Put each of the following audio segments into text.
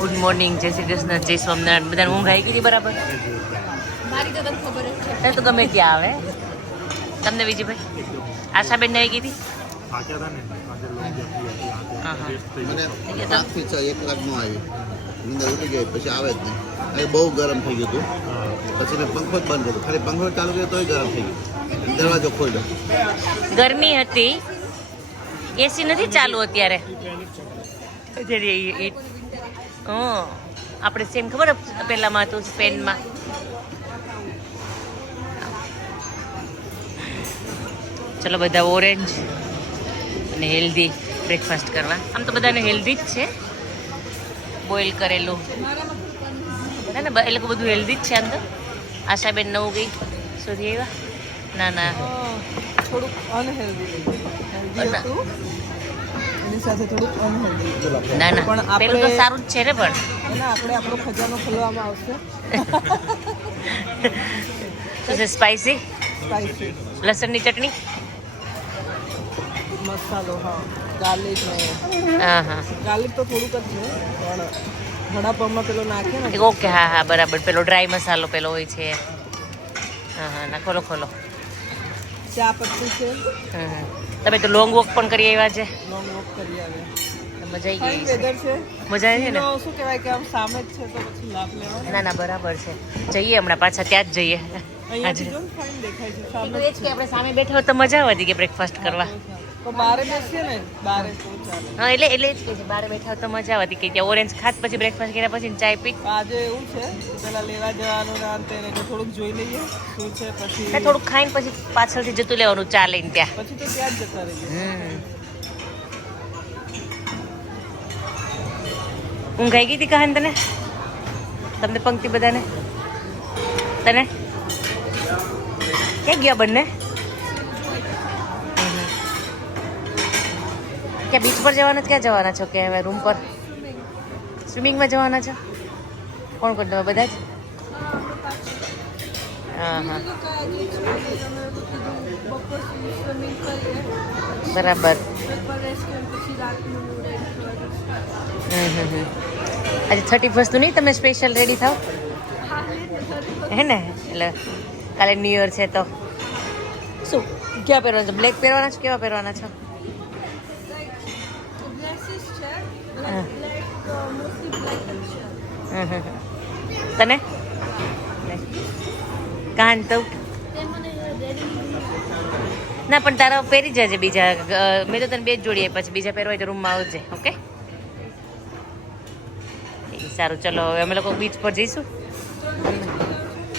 Good morning, જય શ્રી કૃષ્ણ, જય સ્વામિનારાયણ. બધાને ઊંઘ આવી ગઈ બરાબર? મારી તો તમને ખબર જ છે. તો ગમે ત્યાં આવે. તમને વિજયભાઈ આશાબેન ને આવી ગઈ હતી? મને 7 થી 6 1 કલાક નો આવી નીંદર ઉઠી ગઈ પછી આવે જ નહીં. એ બહુ ગરમ થઈ ગયું હતું પછી મેં પંખો જ બંધ કર્યો. ખાલી પંખો ચાલુ કર્યો તોય ગરમ થઈ ગયું. દરવાજો ખોલ્યો. ગરમી હતી, એસી નથી ચાલુ અત્યારે. આપણે સેમ ખબર પેલામાં હતું સ્પેનમાં. ચલો બધા ઓરેન્જ અને હેલ્ધી બ્રેકફાસ્ટ કરવા. આમ તો બધાને હેલ્ધી જ છે, બોઇલ કરેલું. ના ના, એ લોકો બધું હેલ્ધી જ છે. આમ તો આશાબેન નવું ગઈ શોધી આવ્યા. ના ના, થોડુંક અનહેલ્ધી હતું એની સાથે થોડુંક અનહેલ્ધી. ના ના, પણ પેલું તો સારું જ છે ને. પણ આપણે આપણો ખજાનો ખોલવામાં આવશે. શું છે? સ્પાઈસી સ્પાઈસી લસણની ચટણી. મસાલો, હા, ગાર્લિક ને હા હા, ગાર્લિક તો થોડુંક જ છે પણ વડાપાવમાં પેલો નાખે ને. ઓકે, હા હા, બરાબર. પેલો ડ્રાય મસાલો પેલો હોય છે. હા હા, ના, ખોલો ખોલો. ચા પત્તી છે. તમે તો લોંગ વોક પણ કરી આવ્યા છે. લોંગ વોક કરી આવે. મજા આવી ફાઇન ગઈ વેધર છે. મજા આવી છે ને? શું કહેવાય કે આમ સામે જ છે તો પછી લાભ લેવાનો. ના ના, બરાબર છે. જઈએ હમણાં પાછા ત્યાં જ જઈએ. અહીંયાથી જો ફાઇન દેખાય છે સામે એ જ કે આપણે સામે બેઠા હોય તો મજા આવે કે બ્રેકફાસ્ટ કરવા. તો બારે બેસીએ ને બારે તો ચાલે. હા, એટલે જ કે છે બહાર બેઠા હોય તો મજા આવતી કે ત્યાં ઓરેન્જ ખાત પછી બ્રેકફાસ્ટ કર્યા પછી ચાય પી. આજે એવું છે પેલા લેવા જવાનું રાત તેને તો થોડુંક જોઈ લઈએ શું છે પછી થોડુંક ખાઈને પછી પાછળથી જતું લેવાનું ચા લઈને ત્યાં. પછી તો ત્યાં જ જતા રહીએ. ઊંઘ આવી ગઈ હતી કહાન તને? તમને પંક્તિ બધાને? તને ક્યાં ગયા બંને? ક્યાં બીચ પર જવાના? ક્યાં જવાના છો? કે હવે રૂમ પર સ્વિમિંગમાં જવાના છો? કોણ કોણ? તમે બધા જ? હા હા, બરાબર. આજે 31st નહીં તમે સ્પેશિયલ રેડી થાવ હે ને? એટલે કાલે ન્યુ યર છે તો શું ક્યાં પહેરવાના છો? બ્લેક પહેરવાના છો? કેવા પહેરવાના છો? તને કાન તો ના, પણ તારા પહેરી જજે બીજા. મેં તો તને 2 જ જોડીએ, પછી બીજા પહેરવા હોય તો રૂમમાં આવજે. ઓકે, સારું. ચલો હવે અમે લોકો બીચ પર જઈશું.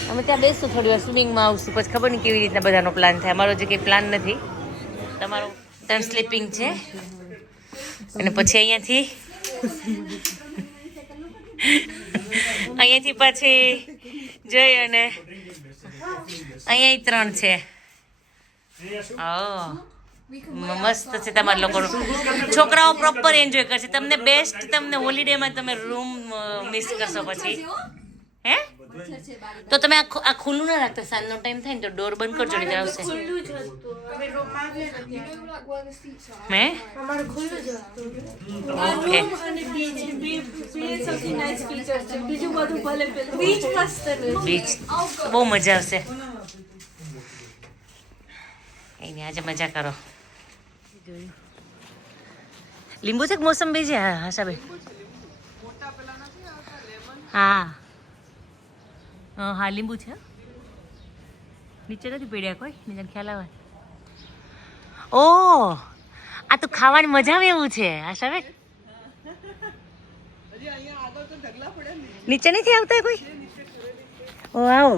અમે ત્યાં બેસશું થોડી વાર, સ્વિમિંગમાં આવશું. પછી ખબર નહીં કેવી રીતના બધાનો પ્લાન થાય. અમારો જે કંઈ પ્લાન નથી. તમારો ત્યાં સ્લીપિંગ છે અને પછી અહીંયાથી પછી જઈ અને અહીંયા 3 છે. મસ્ત છે તમારા લોકોનું. છોકરાઓ પ્રોપર એન્જોય કરશે. તમને બેસ્ટ, તમને હોલિડેમાં તમે રૂમ મિસ કરશો પછી. હે તો તમે આ ખુલ્લું ના રાખતા. સાંજનો ટાઈમ થાય ને તો ડોર બંધ કરજો, નહીં આવશે. હે ઓકે, બીચ બહુ મજા આવશે. એની આજે મજા કરો. લીંબુ છે કે મોસંબી છે? હા સાહેબ. હા હા, લીંબુ છે. નીચે નથી પડ્યા કોઈ, નીચે ખ્યાલ આવે. ઓ, આ તો ખાવાની મજા આવે એવું છે. હા સાહેબ, નીચે નથી આવતા કોઈ? ઓ આવો,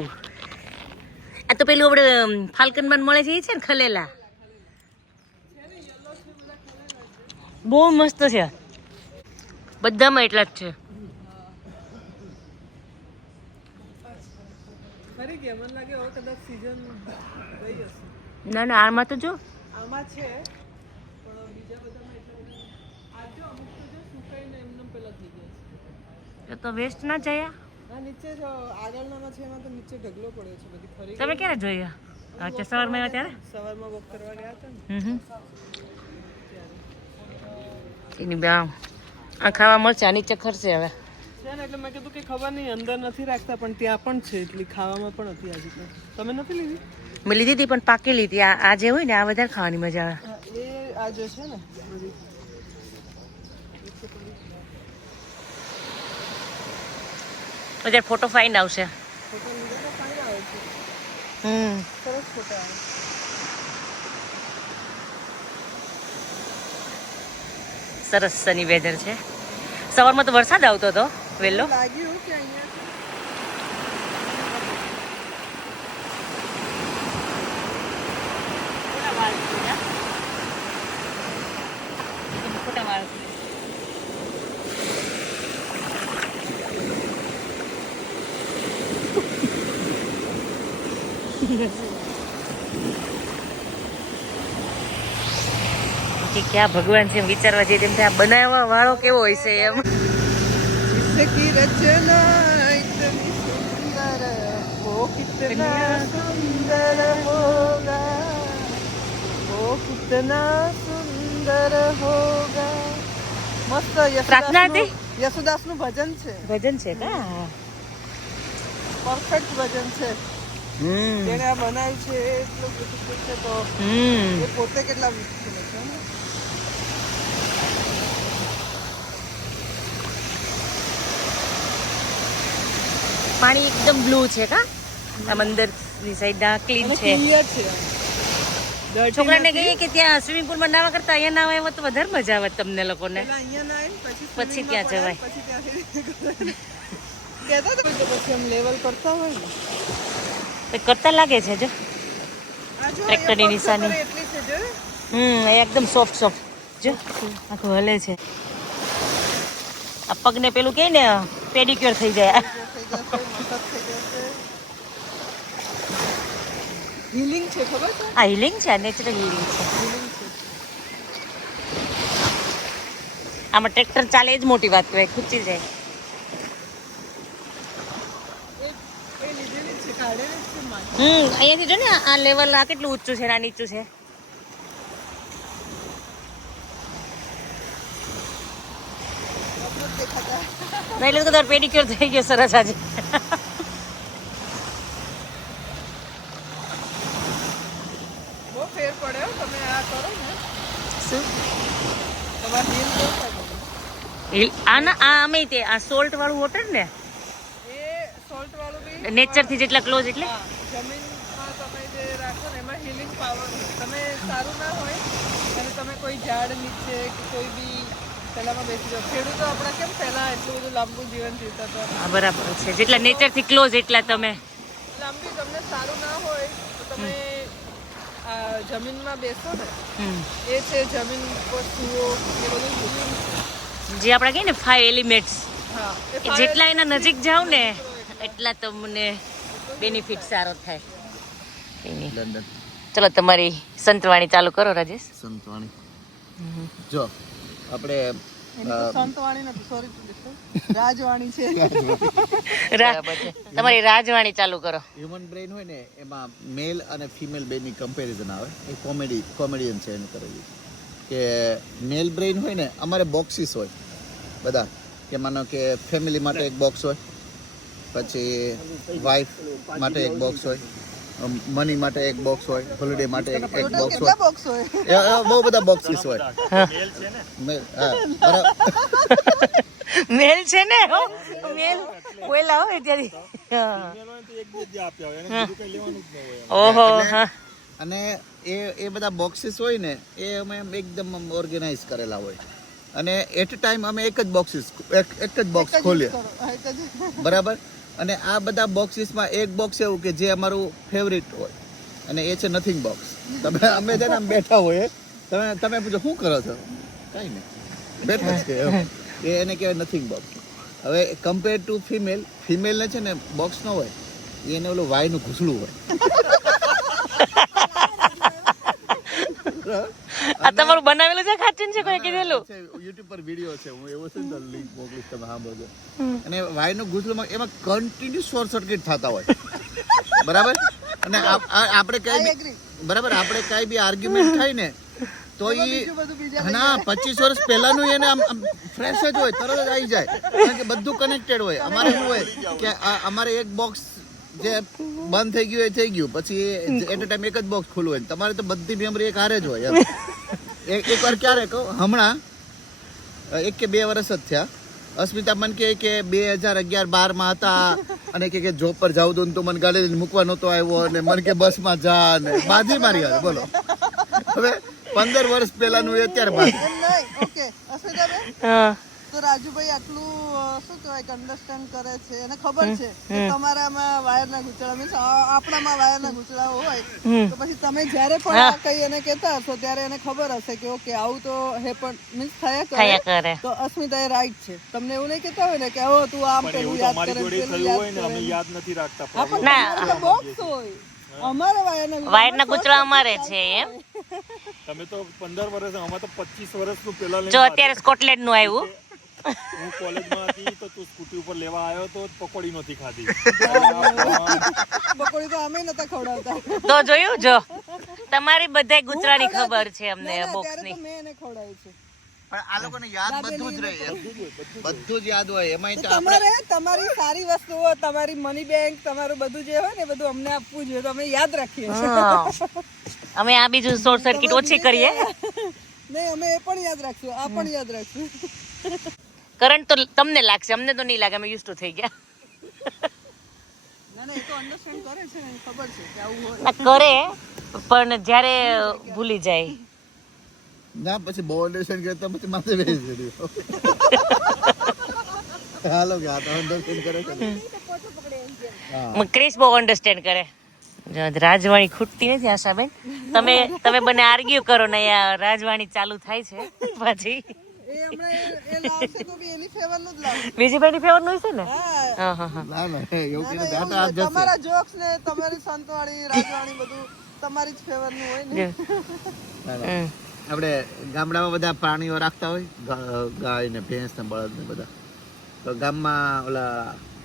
આ તો પેલું આપણે ફાલ્કનમાં મળે છે એ છે ને, ખલેલા. બહુ મસ્ત છે. બધામાં એટલા જ છે. ના ના, આમાં તો જો આમાં છે પણ બીજા બધામાં આ જો અમુક તો જો સુકાઈને એમને પેલા થઈ ગયા તો વેસ્ટ ના જાય. આ નીચે જો આગળનામાં છે એમાં તો નીચે ઢગલો પડ્યો છે બધી ખરી. તમે ક્યારે જોયા? અચ્છા, સવારમાં આવ્યા ત્યારે? સવારમાં વોક કરવા ગયા હતા ને. એની આ ખાવા મળશે. આ નીચે ખરશે હવે. છે ને એટલે મેં કીધું કે ખબર નહીં અંદર નથી રાખતા પણ ત્યાં પણ છે એટલી ખાવામાં પણ હતી આજે તો તમે નથી લીધી મેં લીધી હતી પણ પાકેલી હતી. આ જે હોય ને આ વધારે ખાવાની મજા આવે. હા, એ આ જે છે ને બધી અત્યારે ફોટો ફાઇન આવશે. ફોટો લીધા ફાઇન આવે છે સરસ ફોટા આવે સરસ સની વેધર છે. સવારમાં તો વરસાદ આવતો હતો વહેલો. લાગ્યું કે અહીંયા કે ક્યાં ભગવાન છે એમ વિચારવા જઈએ તેમ થાય. આ બનાવવા વાળો કેવો હોય છે એમ. जिसकी रचना इतनी सुंदर वो कितना सुंदर होगा वो कितना सुंદર होगा. મસ્ત પ્રાર્થના હતી? યશુદાસનું ભજન છે. ભજન છે કા? પરફેક્ટ ભજન છે. જેને આ બનાવ્યું છે એ એટલું બ્યુટીફુલ છે તો એ પોતે કેટલા બ્યુટીફુલ છે. પાણી એકદમ બ્લુ છે કા? આ મંદિરની સાઈડ ના ક્લીન છે. ક્લિયર છે. છોકરાને કહીએ કે ત્યાં સ્વિમિંગ પુલમાં નાવા કરતા અહીંયા નાવા એમાં તો વધારે મજા આવે તમને લોકોને. પેલા અહીંયા ના આવીને પછી ત્યાં જવાય. પછી ત્યાંથી કહેતા હતા કે પછી આમ લેવલ કરતા હોય ને કંઈક કરતા લાગે છે જો. આ જો ટ્રેક્ટરની અહીંયા પગ નિશાની. ઉપર એટલી છે જો એ એકદમ સોફ્ટ સોફ્ટ જો આખું હલે છે. આ પગને પેલું કહે ને પેડિક્યોર થઈ જાય. થઈ જશે મસાજ થઈ જશે. હીલિંગ છે ખબર છે આ હિલિંગ છે, નેચરલ હિલિંગ છે. હીલિંગ છે. આમાં ટ્રેક્ટર ચાલે એ જ મોટી વાત કહેવાય, ખૂંચી જાય. એ લીધેલી જ છે કાઢેલી જ છે માટી. અહીંયાથી જો ને આ લેવલ આ કેટલું ઊંચું છે ને આ નીચું છે. મતલબ દેખાતા ના એટલે તો તાર પેડિક્યોર થઈ ગયો સરસ આજે. બહુ ફેર પડ્યો તમે આ કરો ને શું તમારે હીલ બહુ થાય. હિલ આ ના આ અમે તે આ સોલ્ટ વાળું વોટર ને એ સોલ્ટ વાળું બી નેચર થી જેટલા ક્લોઝ એટલે હા, જમીનમાં તમે જે રાખો ને એમાં હીલિંગ પાવર તમે સારું ના હોય અને તમે કોઈ ઝાડ નીચે કે કોઈ બી પેલામાં બેસી જાઓ. ખેડૂતો આપણા કેમ પહેલા એટલું બધું લાંબુ જીવન જીવતા હતા. હા, બરાબર છે. જેટલા નેચર થી ક્લોઝ એટલા તમે લાંબી તમને સારું ના હોય તો તમે આ જમીનમાં બેસો ને એ છે જમીન પર સૂવો એ બધું healing છે. જે આપણે કહીએ ને 5 એલિમેન્ટ્સ હા એ જેટલા એના નજીક જાવ ને એટલા તમને બેનિફિટ સારો થાય. લંડન ચલો તમારી સંતવાણી ચાલુ કરો રાજેશ. સંતવાણી જો આપણે સંતવાણી નથી સોરી રાજવાણી છે. બરાબર છે. તમારી રાજવાણી ચાલુ કરો. હ્યુમન બ્રેઇન હોય ને એમાં મેલ અને ફિમેલ બેની કમ્પેરિઝન આવે. એ કોમેડિયન છે એને કરેલી કે મેલ બ્રેઇન હોય ને અમારે બોક્સીસ હોય બધા કે માનો કે ફેમિલી માટે એક બોક્સ હોય, પછી વાઈફ માટે એક બોક્સ હોય, મની માટે એક બોક્સ હોય, હોલિડે માટે એક બોક્સ કેટલા હોય. બોક્સ હોય? બહુ બધા બોક્સીસ હોય. મેલ, હા, બરાબર. મેલ છે ને હો? મેલ કોયલા હોય ત્યાંથી. ઓહો હા. અને એ બધા બોક્સીસ હોય ને એ અમે એકદમ ઓર્ગેનાઇઝ કરેલા હોય અને એટ ટાઈમ અમે એક જ બોક્સ ખોલીએ બરાબર. અને આ બધા બોક્સીસમાં એક બોક્સ એવું કે જે અમારું ફેવરિટ હોય અને એ છે નથિંગ બોક્સ. અમે છે ને આમ બેઠા હોય તમે પૂછો શું કરો છો? કઈ નહીં, બેઠા છે એમ. એને કહેવાય નથિંગ બોક્સ. હવે કમ્પેર ટુ ફિમેલને છે ને બોક્સ ન હોય, એને ઓલું વાયનું ઘૂસડું હોય. આ તમારું બનાવેલું છે ખાચીન છે કોઈ કીધેલું? યુટ્યુબ પર વિડિયો છે, હું એવો છે ને લિંક મોકલીશ, તમે સાંભળજો. અને વાયનું ઘૂસડું એમાં કન્ટિન્યુ શોર્ટ સર્કિટ થતા હોય બરાબર. અને આપણે કઈ બી આર્ગ્યુમેન્ટ થાય ને તો એ ના 25 વર્ષ પહેલાનું એને આમ ફ્રેશ જ હોય, તરત જ આવી જાય, કારણ કે બધું કનેક્ટેડ હોય. અમારે શું હોય કે અમારે એક બોક્સ જે બંધ થઈ ગયું એ થઈ ગયું, પછી એટ અ ટાઈમ એક જ બોક્સ ખુલ્લું હોય. તમારે તો બધી મેમરી એક હારે જ હોય એમ. એકવાર ક્યારે કહું, હમણાં 1 કે 2 વર્ષ જ થયા, અસ્મિતા મને કહે કે 2011-12 માં હતા અને કે જોબ પર જાવ તો મને ગાડી લઈને મૂકવા નહોતો આવ્યો અને મને કે બસમાં જા ને બાજી મારી આવે. બોલો, હવે 15 વર્ષ પહેલાનું એ અત્યારે બાજી. ઓકે અસ્મિતાબેન, હા તો રાજુભાઈ આટલું શું કહેવાય કે અન્ડરસ્ટેન્ડ કરે છે અને ખબર છે કે તમારામાં વાયરના ગૂંચળા મીન્સ આપણામાં વાયરના ગૂંચળા હોય, તો પછી તમે જ્યારે પણ આ કઈ એને કહેતા હશો ત્યારે એને ખબર હશે કે ઓકે આવું તો હે પણ મીન્સ થયા કરે. તો અસ્મિતા એ રાઈટ છે. તમને એવું નહીં કહેતા હોય ને કે ઓ તું આમ પેલું યાદ કરે પેલું યાદ કરે. ના બોક્સ હોય, અમારે વાયરના ગૂંચળા અમારે છે એમ. તમે તો 15 વર્ષ, આમાં તો 25 વર્ષનું પેલા જો અત્યારે સ્કોટલેન્ડ નું આવ્યું. હું કોલેજમાં હતી તો તું સ્કૂટી ઉપર લેવા આવ્યો તો પકોડી નહોતી ખાધી. પકોડી તો અમે નતા ખવડાવતા. તો જોયું, જો તમારી બધાય ગૂંચળાની ખબર છે અમને બોક્સ ની. મેં એને ખવડાવ્યું છે. પણ આ લોકોને યાદ બધું જ રહે, બધું જ યાદ હોય. એમાં તમારે તમારી સારી વસ્તુઓ, તમારી મની બેંક, તમારું બધું જે હોય ને બધું અમને આપવું જોઈએ, તો અમે યાદ રાખીએ. અમે આ બીજું શોર્ટ સર્કિટ ઓછી કરીએ. નહીં, અમે એ પણ યાદ રાખશું, આ પણ યાદ રાખશું. કરંટ તો તમને લાગશે, અમને તો નહીં લાગે, અમે યુઝ ટુ થઈ ગયા. ના એ તો અન્ડરસ્ટેન્ડ કરે છે ને, ખબર છે કે આવું હોય. ના કરે, પણ જ્યારે ભૂલી જાય ના પછી બહુ અન્ડરસ્ટેન્ડ કરતા પછી માથે બેસી દીધું. હાલો કે આ તો અન્ડરસ્ટેન્ડ કરે છે. ક્રિસ બહુ અન્ડરસ્ટેન્ડ કરે. રાજવાણી ખૂટતી નથી આશાબેન. તમે બંને આર્ગ્યુ કરો ને રાજવાણી ચાલુ થાય છે પછી. એ હમણાં એ લાવશે તો બી એની ફેવરનું જ લાવશે. બીજી બેની ફેવર નું છે ને. હા ના એવું કીધું દાંત હાથ જશે. તમારા જોક્સ ને તમારી સંતવાણી રાજવાણી બધું તમારી જ ફેવરનું હોય ને. આપણે ગામડામાં બધા પ્રાણીઓ રાખતા હોય, ગાય ને ભેંસ ને બળદ ને બધા. તો ગામમાં ઓલા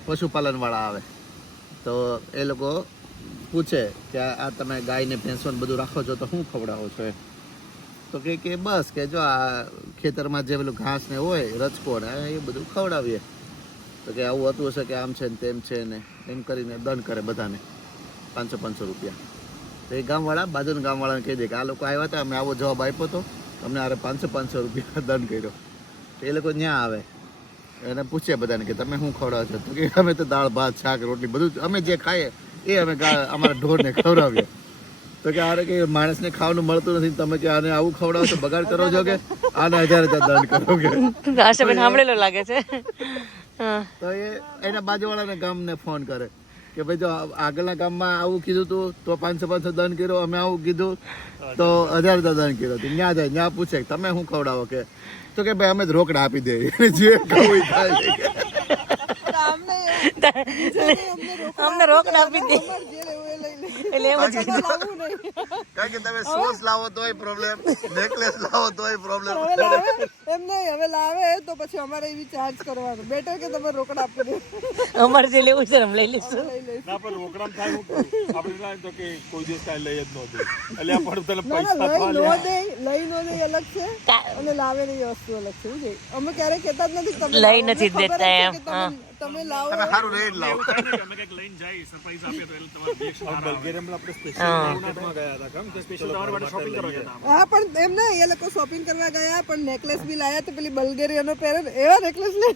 પશુપાલન વાળા આવે તો એ લોકો પૂછે કે આ તમે ગાય ને ભેંસો ને બધું રાખો છો તો શું ખવડાવો છો? તો કે બસ કે જો આ ખેતરમાં જે પેલું ઘાસ ને હોય રચકો ને એ બધું ખવડાવીએ. તો કે આવું હતું હશે કે આમ છે ને તેમ છે ને એમ કરીને દંડ કરે બધાને 500 રૂપિયા. તો એ ગામવાળા બાજુના ગામવાળાને કહી દે કે આ લોકો આવ્યા હતા, અમે આવો જવાબ આપ્યો હતો, અમને આરે 500 રૂપિયા દંડ કર્યો. તો એ લોકો ત્યાં આવે એને પૂછે બધાને કે તમે શું ખવડાવો છો? તો કે અમે તો દાળ ભાત શાક રોટલી બધું અમે જે ખાઈએ એ અમે અમારા ઢોરને ખવડાવીએ. તો કે આરે કે માણસને ખાવાનું મળતું નથી, તમે કે આને આવું ખવડાવો છો, બગાડ કરો છો, કે આને 1000 દંડ કરો કે. આશાબેન સાંભળેલો લાગે છે. તો એ એના બાજુવાળાને ગામને ફોન કરે કે ભાઈ જો આગળના ગામમાં આવું કીધું તું તો 500 દંડ કર્યો, અમે આવું કીધું તો 1000 દંડ કર્યો. ત્યાં જાય ત્યાં પૂછે તમે શું ખવડાવો? કે તો કે ભાઈ અમે જ રોકડા આપી દઈએ, જે ખાવું થાય. અમને રોકડા આપી દે એટલે એમ જ. કારણ કે તમે શૂઝ લાવો તોય પ્રોબ્લેમ, નેકલેસ લાવો તોય પ્રોબ્લેમ. એમ નહીં, હવે લાવે તો પછી અમારે એવી ચાર્જ કરવાનો. બેટર કે તમે રોકડા આપી દો. અમારે જે લેવું છે અમે લઈ લઈશું. ના પણ રોકડામ થાય આપણે ના તો કે કોઈ દિવસ કાંઈ લઈ જ ન દે. એટલે પણ તને પૈસા લઈ નો દે અલગ છે અને લાવે ની વસ્તુ અલગ છે. શું અમે ક્યારેય કહેતા જ નથી તમે લઈ નથી દેતા એમ. તમે લાવો, તમે સારું રેટ લાવો. અમે કંઈક લઈને જાય સરપ્રાઈઝ આપીએ તો એટલે તમારે દેશ બલ્ગેરિયામાં આપણે સ્પેશિયલ માર્કેટમાં ગયા હતા. કેમ સ્પેશિયલ તમારા માટે શોપિંગ કરવા ગયા હતા? હા પણ એમ ના એ લોકો શોપિંગ કરવા ગયા પણ નેકલેસ બી લાયા તો પેલી બલ્ગેરિયાનો પહેરે એવા નેકલેસ લે.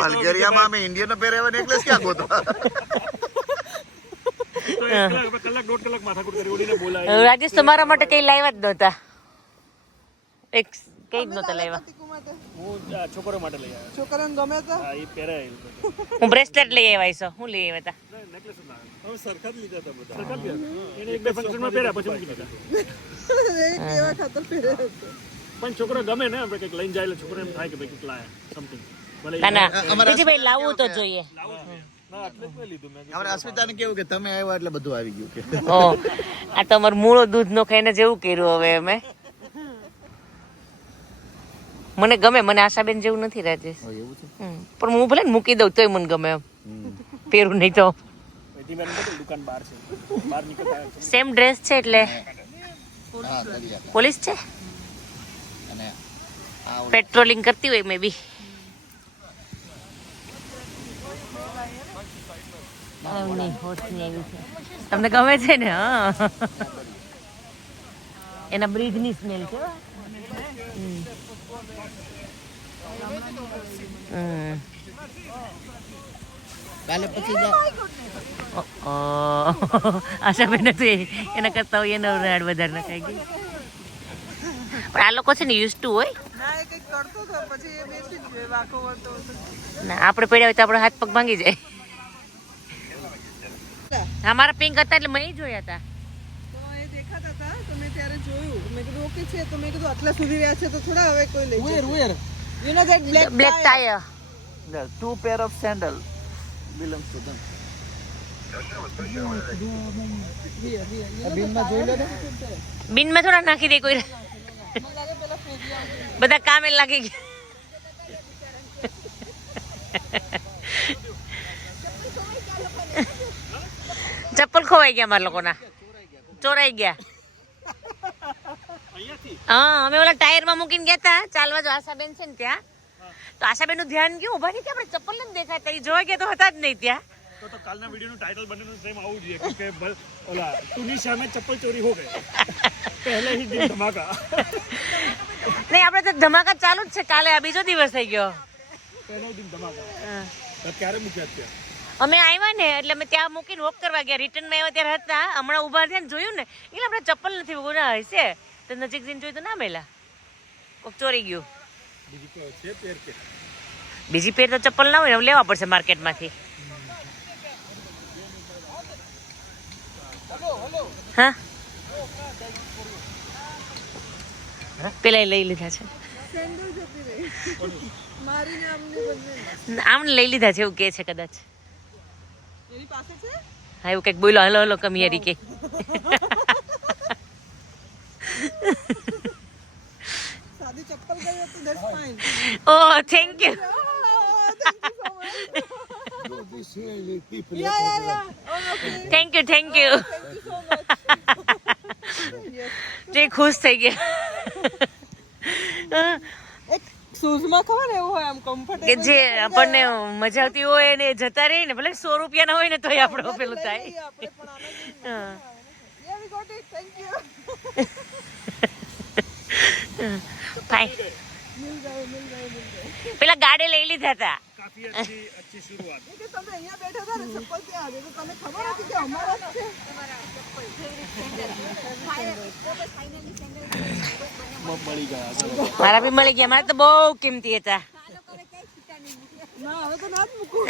બલ્ગેરિયામાં અમે ઇન્ડિયનો પહેરે એવા નેકલેસ ક્યાં ગોતો? કલાક 1.5 કલાક માથાકૂટ કરી ઓડીને બોલાય. રાજેશ તમારા માટે કઈ લાવ્યા જ નહોતા, એક કઈ જ નહોતા લાવ્યા. હું છોકરો માટે લઈ આવ્યો. છોકરાને ગમે તો હા એ પહેરે. હું બ્રેસલેટ લઈ આવ્યા છું. હું લઈ આવ્યા હતા નેકલેસ જ ના હવે સરખા જ લીધા હતા બધા. સરખા જ એને એક બે ફંક્શનમાં પહેર્યા પછી મૂકી દીધા. એ કેવા ખાતર પહેરે હતો. પણ છોકરો ગમે ને આપણે કંઈક લઈને જાય એટલે છોકરો એમ થાય કે ભાઈ કંઈક લાયા સમથિંગ. ના ના બીજી ભાઈ લાવવું તો જોઈએ. ના એટલે જ મેં લીધું. મેં અમારે અસ્મિતાને કેવું કે તમે આવ્યા એટલે બધું આવી ગયું કે. ઓ આ તો અમારું મૂળો દૂધ નો ખાઈને જેવું કર્યું હવે અમે. મને ગમે, મને આશાબેન જેવું નથી રાજેશ. એવું છે પણ હું ભલે ને મૂકી દઉં તોય મને ગમે એમ. પહેરું નહીં તો. દુકાન બહાર છે, બહાર નીકળતા સેમ ડ્રેસ છે એટલે હા દરિયા. પોલીસ છે. અને પેટ્રોલિંગ કરતી હોય મે બી. તમને ગમે છે ને? હા, એના બ્રિજની સ્મેલ છે. કાલે પછી આશાબેન તો એના કરતા હોય એનો રાડ વધારે નખાઈ ગઈ. પણ આ લોકો છે ને યુઝ ટુ હોય. ના એ કંઈક કરતો હતો પછી એ બેસી જ ગયો વાંકો વળતો હતો. ના આપણે પડ્યા હોય તો આપણો હાથ પગ ભાંગી જાય. અમારા પિંક હતા એટલે મેં જોયા હતા. તો એ દેખાતા હતા તો મેં ત્યારે જોયું. મેં કીધું ઓકે છે તો મેં કીધું આટલા સુધી રહ્યા છે તો થોડા હવે કોઈ લઈ જાય. where You know that black tyre. the two pair of sandal belongs to them. બિનમાં થોડા નાખી દે કોઈ. બધા કામે લાગી ગયા. ચપ્પલ ખોવાઈ ગયા અમારા લોકોના, ચોરાઈ ગયા. હા, અમે ઓલા ટાયરમાં મૂકીને ગયા હતા ચાલવા. જો આશાબેન છે ને ત્યાં, તો આશાબેન નું ધ્યાન ગયું ઉભા નહીં, આપણે ચપ્પલ નથી દેખાતા. એ જોવા ગયા તો હતા જ નહીં ત્યાં. तो કાલના વિડિયોનું ટાઇટલ બનેલું સેમ આવું જોઈએ કે ઓલા ટુનિશિયા में चप्पल चोरी हो गए पहले ही दिन धमाका. નહીં, આપણે તો ધમાકા ચાલુ જ છે. કાલે આ બીજો દિવસ થઈ ગયો. પહેલો દિન ધમાકા. તો ક્યારે મૂક્યા ત્યાં? અમે આવ્યા ને એટલે અમે ત્યાં મૂકીને વોક કરવા ગયા. રિટર્નમાં આવ્યા ત્યારે હતા. હમણાં ઊભા થયા ને જોયું ને એટલે આપણે ચપ્પલ નથી ગુના હશે તો નજીક જઈને જોયું તો ના મેલા કોક ચોરી ગયું. બીજી કોઈ છે પેર કે? બીજી પેર તો ચપ્પલ ના હોય ને લેવા પડશે માર્કેટમાંથી. હા, પેલા લઈ લીધા છે. સેન્ડલ જતી રહી. મારીને આમને બંને. આમને લઈ લીધા છે એવું કે છે કદાચ. એની પાસે છે? હા, એવું કંઈક બોલો. હલો હલો કમિયારી કે. સાદી ચપ્પલ ગઈ હતી that's fine. Oh, thank you. Yeah. Thank you, thank you. જે ખુશ થઈ ગયા. એક શૂઝમાં ખબર એવું હોય આમ કમ્ફર્ટેબલ કે જે આપણને મજા આવતી હોય ને જતા રહી ને ભલે 100 રૂપિયા ના હોય ને તોય આપણો પેલું થાય. આપણે પણ આનંદ. હા. Yeah, we got it. Thank you. Fine. મિલ ગए. પેલા ગાડી લઈ લીધા હતા. કાફી अच्छी शुरुआत. કે તમે અહીંયા બેઠા હતા ને ચપ્પલ ત્યાં આજે તો તમને ખબર હતી કે અમારા જ છે. મારા બી મળી ગયા. મારા તો બહુ કિંમતી હતા. ના હવે તો ના જ મૂકું.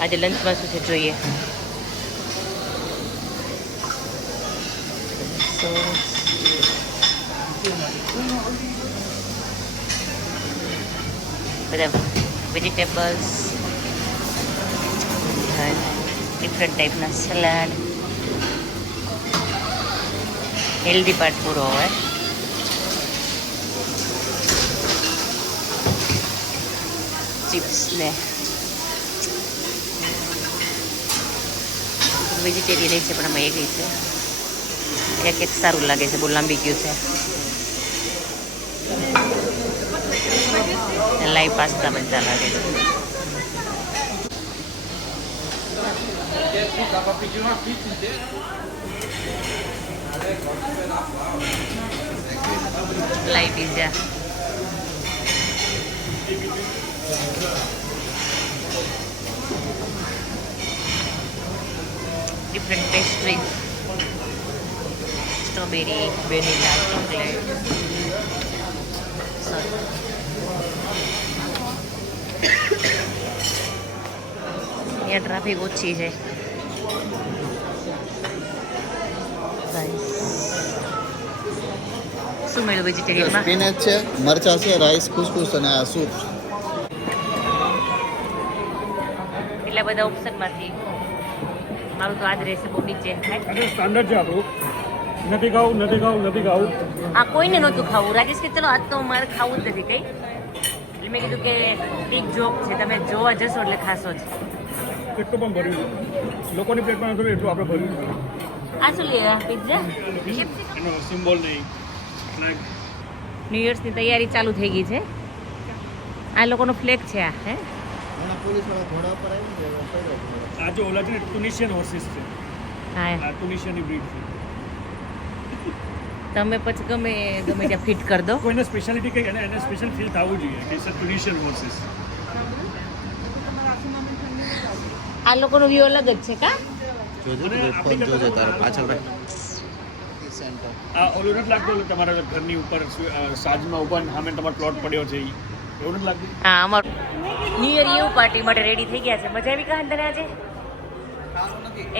આજે લંચમાં શું છે જોઈએ. બધા વેજીટેબલ્સ, ડિફરન્ટ ટાઈપના સલાડ. હેલ્ધી પાર્ટ પૂરો હોય. ચિપ્સ ને વેજીટેરિયન છે પણ આમાં એક છે એક સારું લાગે છે. બહુ લાંબી ગયું છે. લાઈવ પાસ્તા બનતા લાગે છે. Live pizza. Different pastries, strawberry, vanilla, chocolate. અહીંયા ટ્રાફિક ઓછી છે. શું મળ્યું વેજીટેરિયનમાં? સ્પિનેચ છે, મરચા છે, રાઈસ, ખુશખુશ અને આ સૂપ. એટલા બધા ઓપ્શનમાંથી મારું તો આજ રહેશે બહુ નીચે. સ્ટાન્ડર્ડ છે આપણું. નથી ખાવું. આ કોઈને નહોતું ખાવું. રાજેશ કે ચલો આજ તો મારે ખાવું જ નથી કંઈ. એટલે મેં કીધું કે એક જોક છે, તમે જોવા જશો એટલે ખાશો જ. કેટલું પણ ભર્યું લોકોની પ્લેટમાં નથી એટલું આપણે ભર્યું. આ શું લે પિઝા? એનો સિમ્બોલ નહીં. ન્યૂ યર્સની તૈયારી ચાલુ થઈ ગઈ છે. આ લોકોનો ફ્લેગ છે આ હે. પોલીસવાળા ઘોડા પર આવી આ જો ઓલા છે ને ટુનિશિયન હોર્સિસ છે. હા આ ટુનિશિયનની બ્રીડ છે. તમે પછી ગમે ત્યાં ફિટ કરી દો. કોઈને સ્પેશિયાલિટી કઈ એને સ્પેશિયલ ફીલ થવું જોઈએ કે ઇટ્સ અ ટુનિશિયન હોર્સિસ. આ લોકોનો વ્યૂ અલગ જ છે કા? ફોન જોજે તારો પાછળ ભાઈ. આ ઓલું નથી લાગતું ઓલું તમારા ઘરની ઉપર સાંજમાં ઉભા ને સામે તમારો પ્લોટ પડ્યો છે ઈ એવું નથી લાગતું? હા અમારું ન્યૂ યર ઈવ પાર્ટી માટે રેડી થઈ ગયા છે. મજા આવી કાં તને આજે?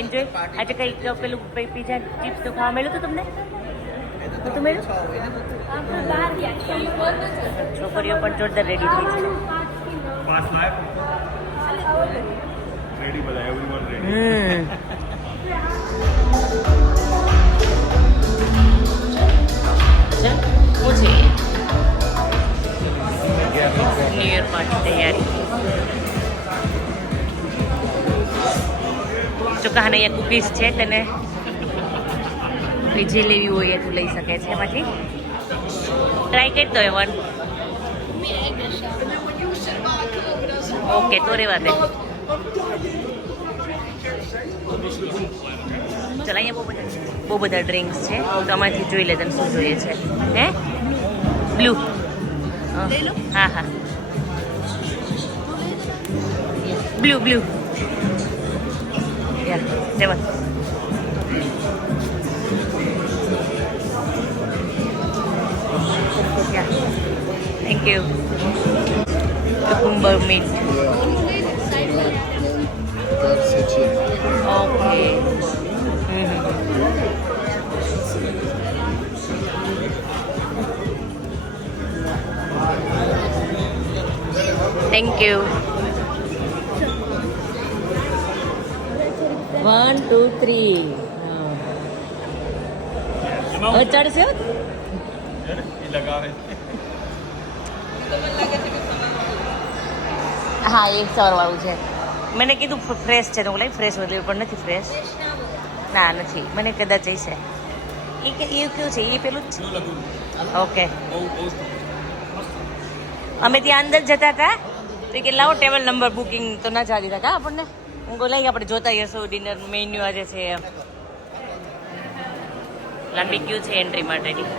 એન્જોય. આજે કંઈક પેલું પીઝા ચિપ્સ તો ખાવા મળ્યું હતું તમને? નહોતું મળ્યું? છોકરીઓ પણ જોરદાર રેડી થઈ છે. 5 લાખ રેડી બધા everyone ready. New year party તૈયારી. જો કહાને અહીંયા કુકીઝ છે તને જે લેવી હોય એ તું લઈ શકે છે એમાંથી. ટ્રાય કરી દો વન. ઓકે તો રેવા દે. ચાલ અહીંયા બહુ બધા ડ્રિંક્સ છે તો આમાંથી જોઈ લે તને શું જોઈએ છે. હે બ્લુ? હા હા blue blue yeah seven. Thank you. Cucumber meet. Okay. Thank you. 1 2 3. હવે ચડશે. હા એક સવારવાળું છે. મને કીધું ફ્રેશ છે તો લાઈ ફ્રેશ હોય પણ નથી ફ્રેશ. ના નથી મને કદાચ છે. એ કેવું છે? એ પેલું જ છે. ઓકે. અમે ત્યાં અંદર જતા હતા તો કે લાવો ટેબલ નંબર બુકિંગ તો ના જવા દીધા કા આપણને. હું કહું લઈ આપણે જોતા જઈશું ડિનર મેન્યુ આજે છે એમ. લાંબી ક્યુ છે એન્ટ્રી માટેની.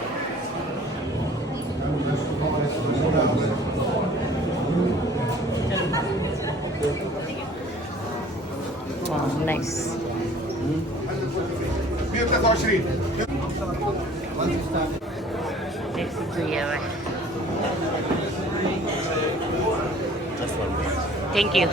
નાઇસ. જોઈએ હવે. Thank you.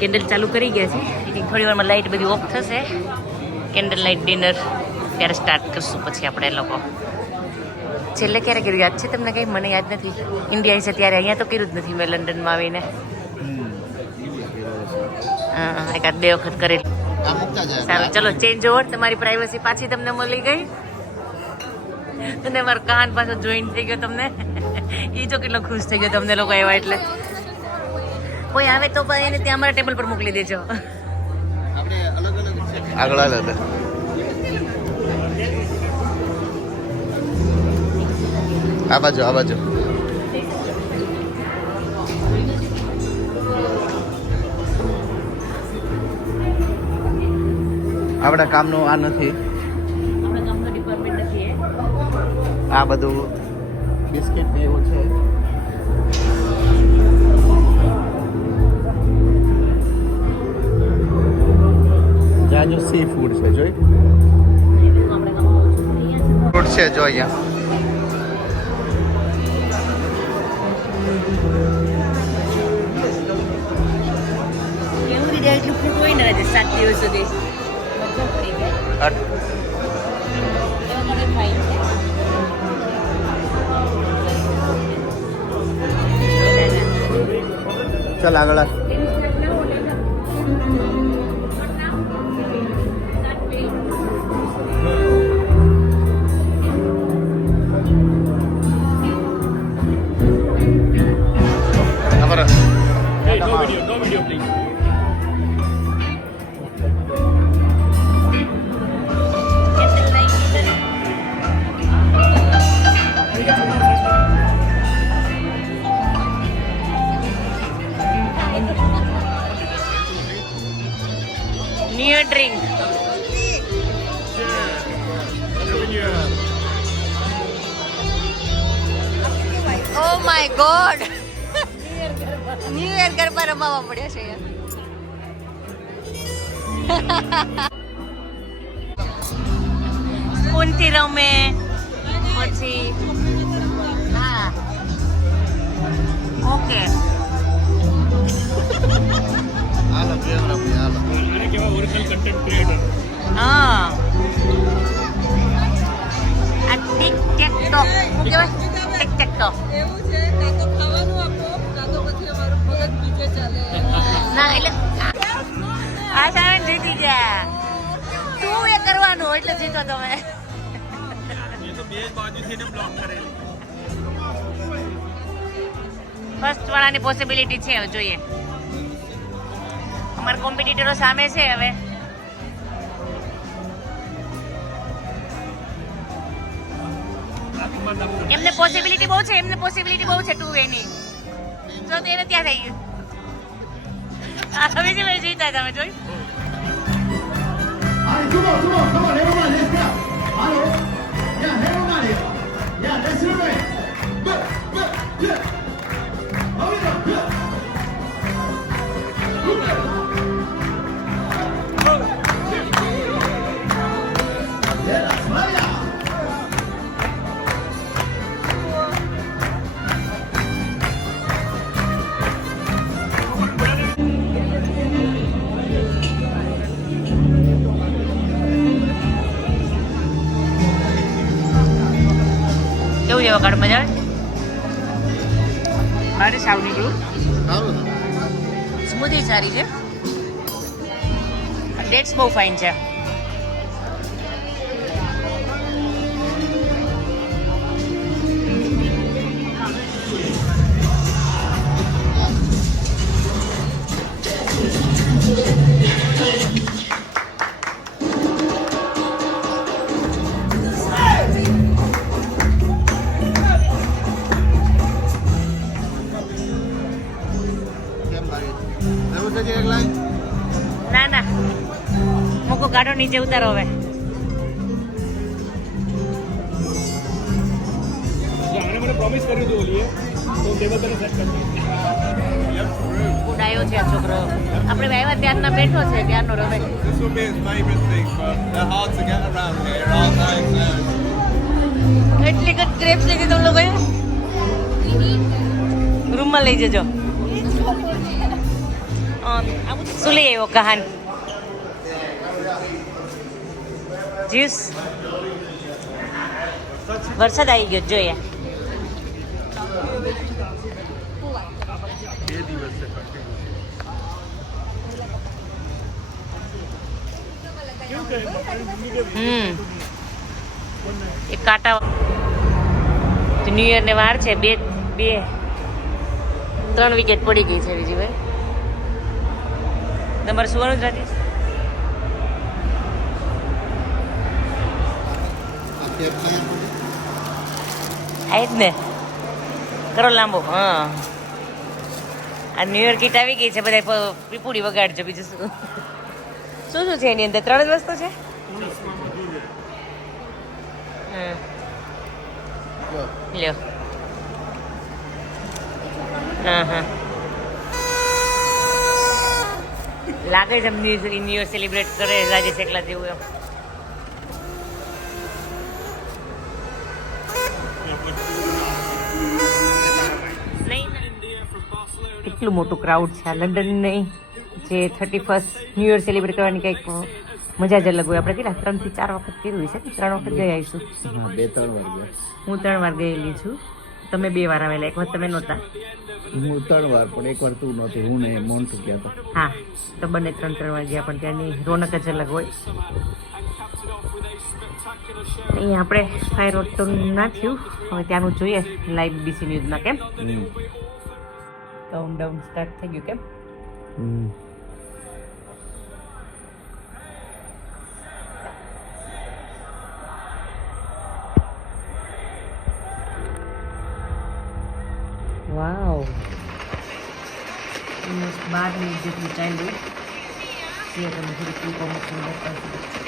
કેન્ડલ ચાલુ કરી ગયા છે. થોડી વારમાં લાઇટ બધી ઓફ થશે. કેન્ડલ લાઇટ ડિનર ત્યારે સ્ટાર્ટ કરશું પછી આપણે લોકો. છેલ્લે ક્યારે કર્યું યાદ છે તમને? કંઈ મને યાદ નથી. ઇન્ડિયા છે ત્યારે અહીંયા તો કર્યું જ નથી મેં લંડનમાં આવીને. હા એકાદ 2 વખત કરેલું. સારું ચલો ચેન્જ ઓવર. તમારી પ્રાઇવસી પાછી તમને મળી ગઈ અને મારો કાન પાછો જોઈન્ટ થઈ ગયો તમને. એ જો કેટલો ખુશ થઈ ગયો તમને લોકો આવ્યા એટલે. કોઈ આવે તો એને ત્યાં અમારા ટેબલ પર મોકલી દેજો. આગળ હાલે આ બાજુ આપણા કામનું આ નથી. આપણા કામનો ડિપાર્ટમેન્ટ નથી એ. આ બધું બિસ્કિટ ને એવું છે. જાજો સી ફૂડ છે જોઈ. ફૂડ છે જો અહીંયા. કેવું રીતે એટલું ફૂટ હોય ને આજે 7 દિવસ સુધી. મજા પડી જાય. મને ખાઈ ચાલ આગળ. No video, please. My God new year garba રમાવા પડ્યા છે યાર. સ્પૂનથી રમે પછી હા ઓકે હાલો કેમેરા ભાઈ હાલો. આને કેવા ઓરિજિનલ કન્ટેન્ટ ક્રિએટર. હા આ ટિક ટેક ટોક શું કહેવાય ટિક ટેક ટોક એવું છે કાં તો ખાવાનું આપો કાં તો પછી અમારું મગજ બીજે ચાલે. ના એટલે આ સામે જીતી ગયા તું એ કરવાનું એટલે જીતો તમે એ તો બે જ બાજુથી ને બ્લોક કરેલી. ફર્સ્ટ વાળાની પોસિબિલિટી છે હવે જોઈએ અમારા કોમ્પિટિટરો સામે છે હવે એમને પોસિબિલિટી બહુ છે ટુ વેની જો તો એને ત્યાં થઈ ગયું હવે જે ભાઈ જીતા તમે જોઈ કેવું છે વગાડ મજા આવે મારે સાવ નીકળું સારું ને સ્મૂધી સારી છે ડેટ્સ બહુ ફાઇન છે કેમ ભાઈ એવું છે કે એક લાઈન ના ના મૂકો ગાડો નીચે ઉતારો હવે તો આને મને પ્રોમિસ કર્યું હતું ઓલીએ તો દેવો તને સેટ કરી ઉડાયો છે આ છોકરો આપણે આવ્યા ત્યારના બેઠો છે ત્યારનો રમે છે. This will be his favourite thing, but they're hard to get around here, aren't they? So, એટલી good grapes લીધી તમે લોકોએ રૂમમાં લઈ જજો શું લઈ આવ્યો કહાન જ્યુસ વરસાદ આવી ગયો જોઈએ એક કાંટા ન્યુ યર ને વાર છે બે 3 વિકેટ પડી ગઈ છે વિજયભાઈ તમારે સુવાનું જ રાજેશ આ કેક ને આ જ ને કરો લાંબો હા આ ન્યુ યર કીટ આવી ગઈ છે બધા પીપુડી વગાડજો બીજું શું શું છે એની અંદર 3 જ વસ્તુ છે લ્યો હા લાગે છે ન્યુ યર સેલિબ્રેટ કરે રાજેશ એકલા જેવું એમ કેટલું મોટું ક્રાઉડ છે આ લંડન નહીં જે 31st ન્યુ યર સેલિબ્રેટ કરવાની કંઈક મજા જ અલગ હોય આપણે કેટલા 3 થી 4 વખત કર્યું છે 3 વખત ગઈ આવીશું હા 2-3 વાર ગયા હું 3 વાર ગયેલી છું તમે 2 વાર આવેલા એક વખત તમે નહોતા હું 3 વાર પણ એક વાર તું નહોતી હું ને મોન્ટુ ગયા હતા હા તો બંને 3 વાર ગયા પણ ત્યાંની રોનક જ અલગ હોય અહીંયા આપણે ફાયર વર્ક તો ના થયું હવે ત્યાંનું જોઈએ લાઈવ બીસી ન્યૂઝમાં કેમ કાઉન્ટડાઉન સ્ટાર્ટ થઈ ગયું કેમ વાવ 12 મિનિટ જેટલું ચાલ્યું જે તમે થોડી કોમર્શિયલ બતાવશું